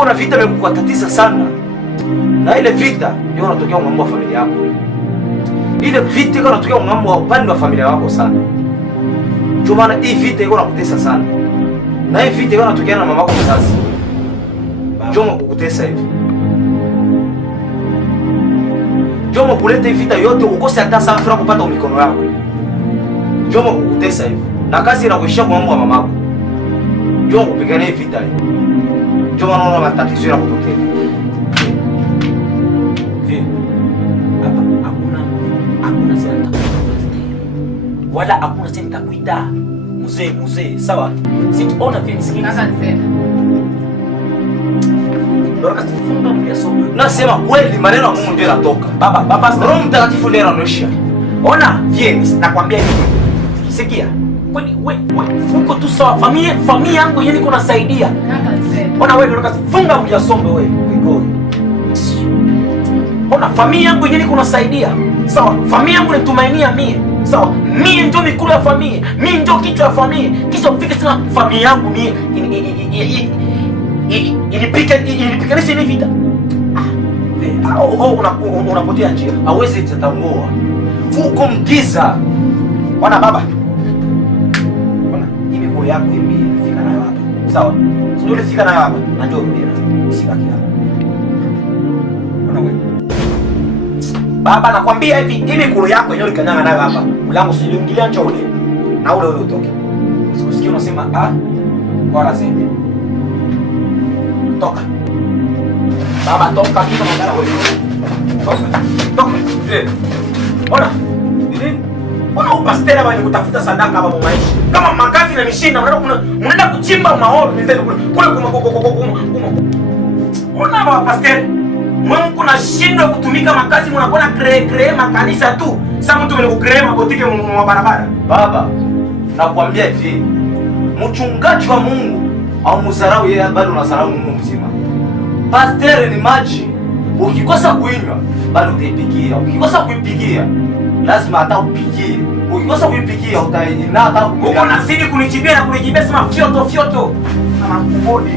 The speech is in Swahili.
uko na vita imekukatatiza sana. Na ile vita ndio unatokea ng'ambo wa familia yako. Ile vita iko inatokea ng'ambo wa upande wa familia yako sana. Ndio maana hii vita iko inakutesa sana. Na hii vita iko inatokea na mama yako mzazi. Ndio kukutesa hivi. Ndio kuleta hii vita yote ukose hata safari kupata mikono yako. Ndio kukutesa hivi. Na kazi inakuishia kwa ng'ambo wa mamako. Ndio kupigana hii vita hii. Ndio maana unaona matatizo yanakutokea. Wala hakuna sema nitakuita mzee, sawa? Sikiona vile sikini. Kaka nisema. Dorcas funga mliasomo. Nasema kweli maneno ya Mungu ndio yanatoka. Baba Roho Mtakatifu ndio anaonyesha. Ona, vyeni nakwambia hivi. Sikia. Kwani wewe uko tu sawa, familia yangu yenyewe niko nasaidia. Kaka nisema. Ona wewe Dorcas funga mliasomo wewe. Wewe. Ona familia yangu yenyewe niko nasaidia. Sawa? Familia yangu nitumainia mie. Sawa, mimi ndio mikulu ya familia, mimi ndio kichwa ya familia. Kisha ufike sana familia yangu mimi inipikanisha ile vita. Unapotea njia. Hawezi kutambua. Uko mgiza. Ona baba. Ona, hii miguu yako hivi fika nayo hapa. Sawa? Sio ile fika nayo hapa. Na njoo rudi na. Usibaki hapa. Ona wewe. Baba nakwambia hivi, hii miguu yako yenyewe ikanyanga nayo hapa. Mlango usiingilia njoo ule. Na ule utoke. Usikusikie unasema wala zende. Toka. Baba toka kitu magara wewe. Toka. Ona. Nini? Ona upastera bali kutafuta sadaka hapa maisha. Kama makazi na mishinda unaenda kuchimba maoro nizeni kule Ona baba pastera. Mungu kuna shindo kutumika makazi mnakuwa kree makanisa tu. Sasa mtu mwenye kukree mabotike mwa barabara. Baba, nakwambia hivi. Mchungaji wa Mungu au mzarau yeye bado unasarau Mungu mzima. Pastere ni maji. Ukikosa kuinywa bado utaipikia. Ukikosa kuipikia lazima hata upikie. Ukikosa kuipikia utaina hata uko nazidi kunijibia na kunijibia sema fyoto. Kama kubodi.